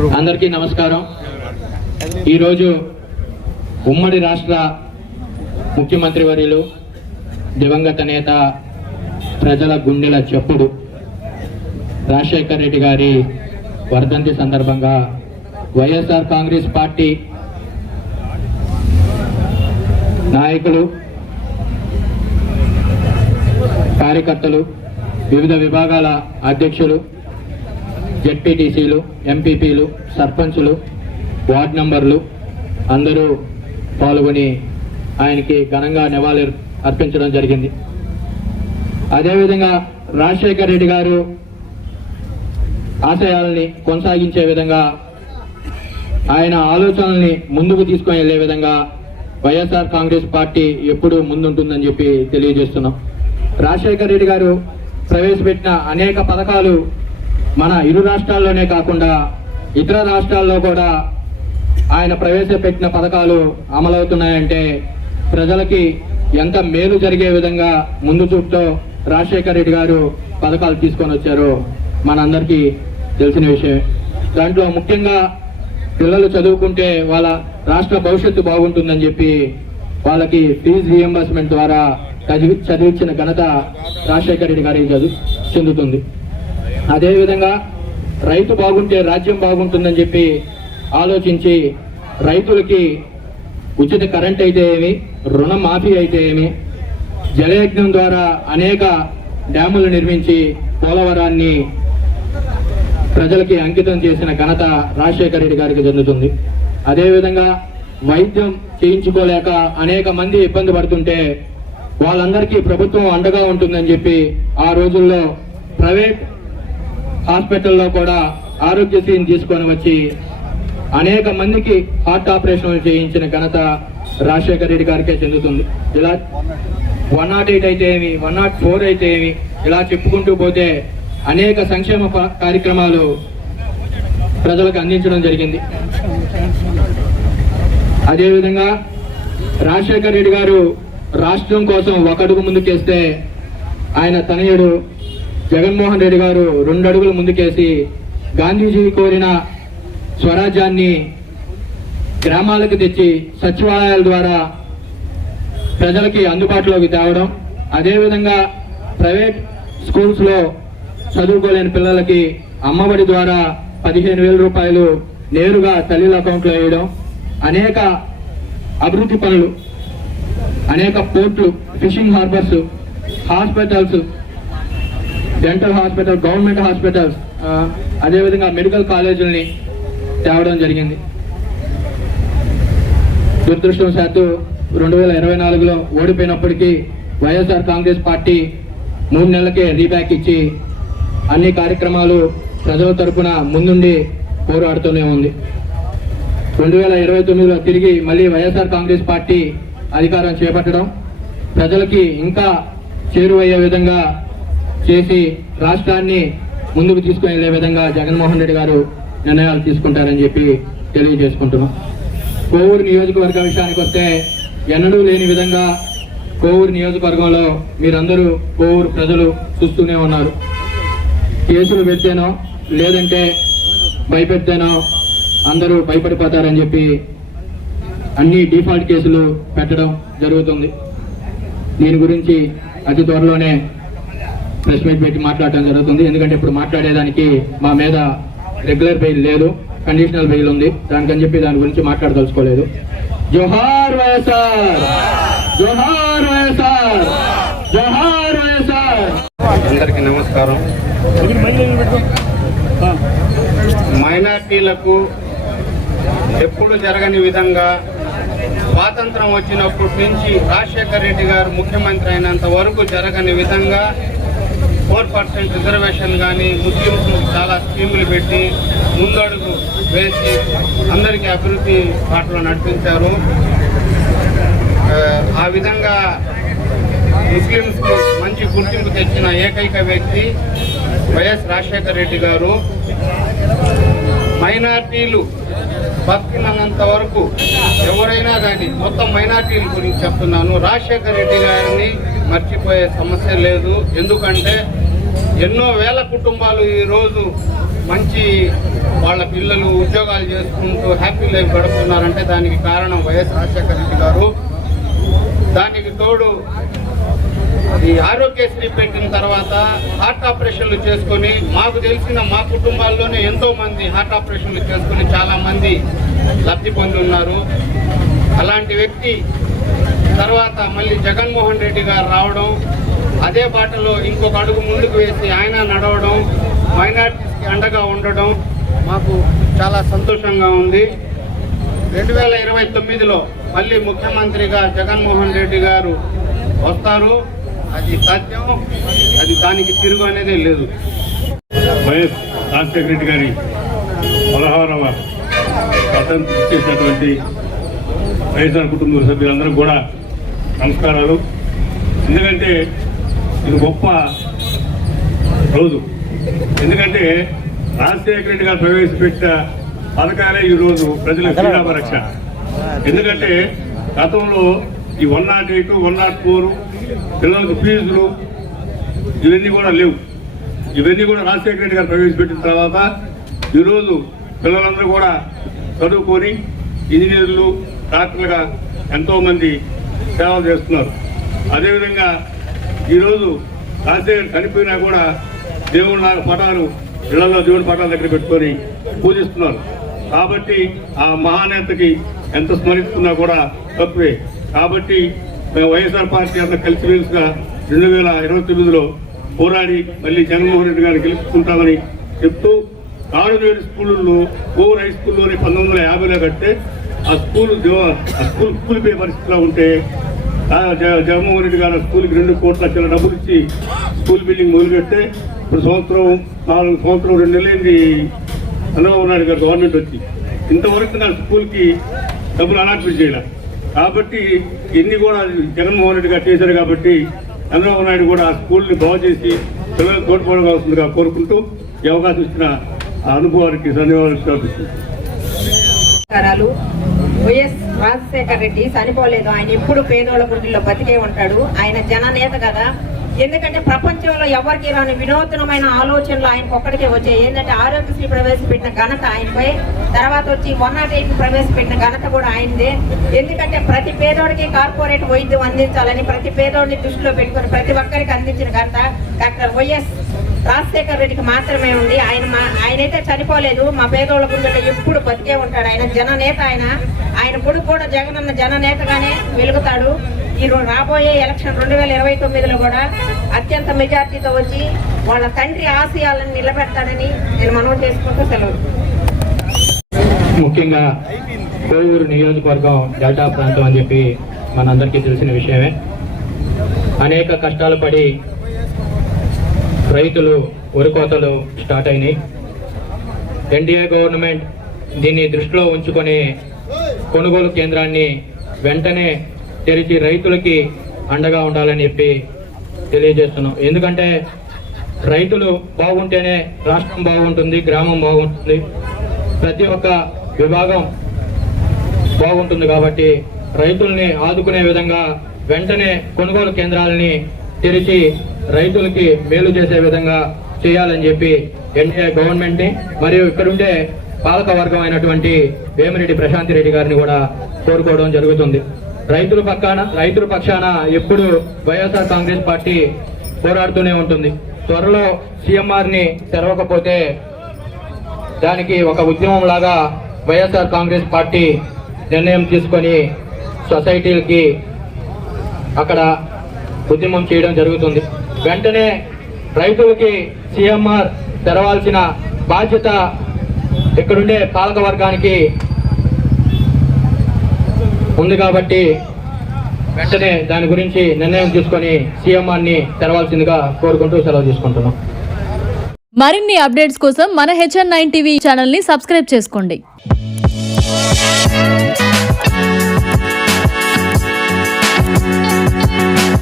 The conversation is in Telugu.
అందరికీ నమస్కారం. ఈరోజు ఉమ్మడి రాష్ట్ర ముఖ్యమంత్రి వర్యులు దివంగత నేత ప్రజల గుండెల చప్పుడు రాజశేఖర్ రెడ్డి గారి వర్ధంతి సందర్భంగా వైఎస్ఆర్ కాంగ్రెస్ పార్టీ నాయకులు, కార్యకర్తలు, వివిధ విభాగాల అధ్యక్షులు, జెడ్పీటీసీలు, ఎంపీపీలు, సర్పంచులు, వార్డు నంబర్లు అందరూ పాల్గొని ఆయనకి ఘనంగా నివాళి అర్పించడం జరిగింది. అదేవిధంగా రాజశేఖర్ రెడ్డి గారు ఆశయాలని కొనసాగించే విధంగా, ఆయన ఆలోచనల్ని ముందుకు తీసుకొని వెళ్లే విధంగా వైఎస్ఆర్ కాంగ్రెస్ పార్టీ ఎప్పుడూ ముందుంటుందని చెప్పి తెలియజేస్తున్నాం. రాజశేఖర్ రెడ్డి గారు ప్రవేశపెట్టిన అనేక పథకాలు మన ఇరు రాష్ట్రాల్లోనే కాకుండా ఇతర రాష్ట్రాల్లో కూడా ఆయన ప్రవేశపెట్టిన పథకాలు అమలవుతున్నాయంటే ప్రజలకి ఎంత మేలు జరిగే విధంగా ముందు చూపుతో రాజశేఖర్ రెడ్డి గారు పథకాలు తీసుకొని వచ్చారో మనందరికీ తెలిసిన విషయం. దాంట్లో ముఖ్యంగా పిల్లలు చదువుకుంటే వాళ్ళ రాష్ట్ర భవిష్యత్తు బాగుంటుందని చెప్పి వాళ్ళకి ఫీజు రీఎంబర్స్మెంట్ ద్వారా చదివించిన ఘనత రాజశేఖర్ రెడ్డి గారికి చెందుతుంది. అదేవిధంగా రైతు బాగుంటే రాజ్యం బాగుంటుందని చెప్పి ఆలోచించి రైతులకి ఉచిత కరెంట్ అయితే ఏమి, రుణమాఫీ అయితే ఏమి, జలయజ్ఞం ద్వారా అనేక డ్యాములు నిర్మించి పోలవరాన్ని ప్రజలకి అంకితం చేసిన ఘనత రాజశేఖర్ రెడ్డి గారికి చెందుతుంది. అదేవిధంగా వైద్యం చేయించుకోలేక అనేక మంది ఇబ్బంది పడుతుంటే వాళ్ళందరికీ ప్రభుత్వం అండగా ఉంటుందని చెప్పి ఆ రోజుల్లో ప్రైవేట్ హాస్పిటల్లో కూడా ఆరోగ్యశ్రీని తీసుకొని వచ్చి అనేక మందికి హార్ట్ ఆపరేషన్లు చేయించిన ఘనత రాజశేఖర్ రెడ్డి గారికే చెందుతుంది. ఇలా 108 అయితే ఏమి, 104 అయితే ఏమి, ఇలా చెప్పుకుంటూ పోతే అనేక సంక్షేమ కార్యక్రమాలు ప్రజలకు అందించడం జరిగింది. అదేవిధంగా రాజశేఖర్ రెడ్డి గారు రాష్ట్రం కోసం ఒక అడుగు ముందుకేస్తే ఆయన తనయుడు జగన్మోహన్ రెడ్డి గారు 2 అడుగులు ముందుకేసి గాంధీజీ కోరిన స్వరాజ్యాన్ని గ్రామాలకు తెచ్చి సచివాలయాల ద్వారా ప్రజలకి అందుబాటులోకి తేవడం, అదేవిధంగా ప్రైవేట్ స్కూల్స్లో చదువుకోలేని పిల్లలకి అమ్మఒడి ద్వారా 15,000 రూపాయలు నేరుగా తల్లిల అకౌంట్లో వేయడం, అనేక అభివృద్ధి పనులు, అనేక పోర్ట్లు, fishing harbours, hospitals, dental hospital, government hospitals, అదేవిధంగా మెడికల్ కాలేజీలని తేవడం జరిగింది. దురదృష్టవశాత్తు 2024లో ఓడిపోయినప్పటికీ వైఎస్ఆర్ కాంగ్రెస్ పార్టీ 3 నెలలకే రీబ్యాక్ ఇచ్చి అన్ని కార్యక్రమాలు ప్రజల తరఫున ముందుండి పోరాడుతూనే ఉంది. 2029లో తిరిగి మళ్ళీ వైఎస్ఆర్ కాంగ్రెస్ పార్టీ అధికారం చేపట్టడం, ప్రజలకి ఇంకా చేరువయ్యే విధంగా చేసి రాష్ట్రాన్ని ముందుకు తీసుకుని వెళ్లే విధంగా జగన్మోహన్ రెడ్డి గారు నిర్ణయాలు తీసుకుంటారని చెప్పి తెలియజేసుకుంటున్నాం. కోవూరు నియోజకవర్గ విషయానికి వస్తే ఎన్నడూ లేని విధంగా కోవూరు నియోజకవర్గంలో మీరందరూ కోవూరు ప్రజలు చూస్తూనే ఉన్నారు. కేసులు పెడితేనో లేదంటే భయపెడితేనో అందరూ భయపడిపోతారని చెప్పి అన్ని డిఫాల్ట్ కేసులు పెట్టడం జరుగుతుంది. దీని గురించి అతి త్వరలోనే ప్రెస్ మీట్ పెట్టి మాట్లాడటం జరుగుతుంది. ఎందుకంటే ఇప్పుడు మాట్లాడేదానికి మా మీద రెగ్యులర్ బెయిల్ లేదు, కండిషనల్ బెయిల్ ఉంది. దానికని చెప్పి దాని గురించి మాట్లాడదలుచుకోలేదు. జోహార్ వైఎస్ఆర్, జోహార్ వైఎస్ఆర్, జోహార్ వైఎస్ఆర్. అందరికీ నమస్కారం. మైనార్టీలకు ఎప్పుడు జరగని విధంగా స్వాతంత్రం వచ్చినప్పటి నుంచి రాజశేఖర్ రెడ్డి గారు ముఖ్యమంత్రి అయినంత వరకు జరగని విధంగా 4% రిజర్వేషన్ కానీ ముస్లింస్ చాలా స్కీములు పెట్టి ముందడుగు వేసి అందరికీ అభివృద్ధి బాటలో నడిపించారు. ఆ విధంగా ముస్లింస్కు మంచి గుర్తింపు తెచ్చిన ఏకైక వ్యక్తి వైఎస్ రాజశేఖర్ రెడ్డి గారు. మైనార్టీలు బతికినంత వరకు ఎవరైనా కానీ, మొత్తం మైనార్టీల గురించి చెప్తున్నాను, రాజశేఖర్ రెడ్డి గారిని మర్చిపోయే సమస్య లేదు. ఎందుకంటే ఎన్నో వేల కుటుంబాలు ఈరోజు మంచి వాళ్ళ పిల్లలు ఉద్యోగాలు చేసుకుంటూ హ్యాపీ లైఫ్ గడుపుతున్నారంటే దానికి కారణం వైఎస్ రాజశేఖర రెడ్డి గారు. దానికి తోడు ఈ ఆరోగ్యశ్రీ పెట్టిన తర్వాత హార్ట్ ఆపరేషన్లు చేసుకొని, మాకు తెలిసిన మా కుటుంబాల్లోనే ఎంతో మంది హార్ట్ ఆపరేషన్లు చేసుకొని చాలా మంది లబ్ధి పొంది ఉన్నారు. అలాంటి వ్యక్తి తర్వాత మళ్ళీ జగన్మోహన్ రెడ్డి గారు రావడం, అదే బాటలో ఇంకొక అడుగు ముందుకు వేసి ఆయన నడవడం, మైనార్టీస్కి అండగా ఉండడం మాకు చాలా సంతోషంగా ఉంది. 2029లో మళ్ళీ ముఖ్యమంత్రిగా జగన్మోహన్ రెడ్డి గారు వస్తారు, అది సత్యం, అది దానికి తిరుగు అనేదే లేదు. వైఎస్ రాజశేఖర రెడ్డి గారి 16వ స్వాతంత్రం చేసినటువంటి వైఎస్ఆర్ కుటుంబ సభ్యులందరూ కూడా నమస్కారాలు. ఎందుకంటే ఇది గొప్ప రోజు. ఎందుకంటే రాజశేఖర రెడ్డి గారు ప్రవేశపెట్టిన పథకాలే ఈరోజు ప్రజల శ్రీరామ రక్ష. ఎందుకంటే గతంలో ఈ 108, 104 పిల్లలకు ఫీజులు ఇవన్నీ కూడా లేవు. ఇవన్నీ కూడా రాజశేఖర రెడ్డి గారు ప్రవేశపెట్టిన తర్వాత ఈరోజు పిల్లలందరూ కూడా చదువుకొని ఇంజనీర్లు, డాక్టర్లుగా ఎంతోమంది సేవలు చేస్తున్నారు. అదేవిధంగా ఈరోజు రాజశేఖర్ చనిపోయినా కూడా దేవుళ్ళ పటాలు ఇళ్లలో దేవుడి పటాల దగ్గర పెట్టుకొని పూజిస్తున్నారు. కాబట్టి ఆ మహానేతకి ఎంత స్మరిస్తున్నా కూడా తక్కువే. కాబట్టి మేము వైఎస్ఆర్ పార్టీ అంతా కలిసిమెలిసిగా 2029లో పోరాడి మళ్ళీ జగన్మోహన్ రెడ్డి గారిని గెలుచుకుంటామని చెప్తూ, నాడునేడు స్కూళ్ళలో కోర్ హై స్కూల్లోని 1950లో కడితే ఆ స్కూల్ కూలిపోయే పరిస్థితిలో ఉంటే జగన్మోహన్ రెడ్డి గారు స్కూల్కి 2 కోట్ల చిన్న డబ్బులు ఇచ్చి స్కూల్ బిల్డింగ్ మొదలుపెడితే ఇప్పుడు 4 సంవత్సరం 2 నెలలైంది చంద్రబాబు నాయుడు గారు గవర్నమెంట్ వచ్చి. ఇంతవరకు నా స్కూల్కి డబ్బులు అలాట్మెంట్ చేయాలి. కాబట్టి ఇన్ని కూడా జగన్మోహన్ రెడ్డి గారు చేశారు. కాబట్టి చంద్రబాబు నాయుడు కూడా ఆ స్కూల్ని బాగు చేసి పిల్లలకు తోడ్పడవలసిందిగా కోరుకుంటూ ఈ అవకాశం ఇచ్చిన అనుభవానికి ధన్యవాదాలు. వైఎస్ రాజశేఖర రెడ్డి చనిపోలేదు. ఆయన ఎప్పుడు పేదోళ్ళ గుండెల్లో బతికే ఉంటాడు. ఆయన జననేత కదా. ఎందుకంటే ప్రపంచంలో ఎవరికి రాని వినూత్నమైన ఆలోచనలు ఆయనకు ఒక్కడికే వచ్చాయి. ఏంటంటే ఆరోగ్యశ్రీ ప్రవేశపెట్టిన ఘనత ఆయనపై, తర్వాత వచ్చి 108 ప్రవేశపెట్టిన ఘనత కూడా ఆయనదే. ఎందుకంటే ప్రతి పేదోడికి కార్పొరేట్ వైద్యం అందించాలని ప్రతి పేదోడిని దృష్టిలో పెట్టుకుని ప్రతి ఒక్కరికి అందించిన ఘనత డాక్టర్ వైఎస్ రాజశేఖర రెడ్డికి మాత్రమే ఉంది. ఆయనైతే చనిపోలేదు. మా పేదోళ్ళ గుండెల్లో ఎప్పుడు బతికే ఉంటాడు. ఆయన జననేత. ఆయన కొడుకు కూడా జగనన్న జననేతగానే వెలుగుతాడు. ఈరోజు రాబోయే ఎలక్షన్ 2029లో కూడా అత్యంత మెజార్టీతో వచ్చి వాళ్ళ తండ్రి ఆశయాలను నిలబెడతాడని నేను మనవి చేసుకుంటూ సెలవు. ముఖ్యంగా కోవూరు నియోజకవర్గం డెల్టా ప్రాంతం అని చెప్పి మనందరికీ తెలిసిన విషయమే. అనేక కష్టాలు పడి రైతులు వరికోతలు స్టార్ట్ అయినాయి. ఎన్డీఏ గవర్నమెంట్ దీన్ని దృష్టిలో ఉంచుకొని కొనుగోలు కేంద్రాన్ని వెంటనే తెరిచి రైతులకి అండగా ఉండాలని చెప్పి తెలియజేస్తున్నాం. ఎందుకంటే రైతులు బాగుంటేనే రాష్ట్రం బాగుంటుంది, గ్రామం బాగుంటుంది, ప్రతి ఒక్క విభాగం బాగుంటుంది. కాబట్టి రైతుల్ని ఆదుకునే విధంగా వెంటనే కొనుగోలు కేంద్రాలని తెరిచి రైతులకి మేలు చేసే విధంగా చేయాలని చెప్పి ఎన్డీఏ గవర్నమెంట్ని మరియు ఇక్కడుండే పాలక వర్గం అయినటువంటి వేమిరెడ్డి ప్రశాంత్ రెడ్డి గారిని కూడా కోరుకోవడం జరుగుతుంది. రైతుల పక్షాన ఎప్పుడు వైఎస్ఆర్ కాంగ్రెస్ పార్టీ పోరాడుతూనే ఉంటుంది. త్వరలో సీఎంఆర్ని తెరవకపోతే దానికి ఒక ఉద్యమం లాగా వైఎస్ఆర్ కాంగ్రెస్ పార్టీ నిర్ణయం తీసుకొని సొసైటీలకి అక్కడ ఉద్యమం చేయడం జరుగుతుంది. వెంటనే రైతులకి సీఎంఆర్ తెరవాల్సిన బాధ్యత ఇక్కడుండే పాలక వర్గానికి ఉంది. కాబట్టి వెంటనే దాని గురించి నిర్ణయం తీసుకొని సీఎంఆర్ని తెరవాల్సిందిగా కోరుకుంటూ సెలవు తీసుకుంటున్నాం. మరిన్ని అప్డేట్స్ కోసం మన HN9 టీవీ ఛానల్ని సబ్స్క్రైబ్ చేసుకోండి.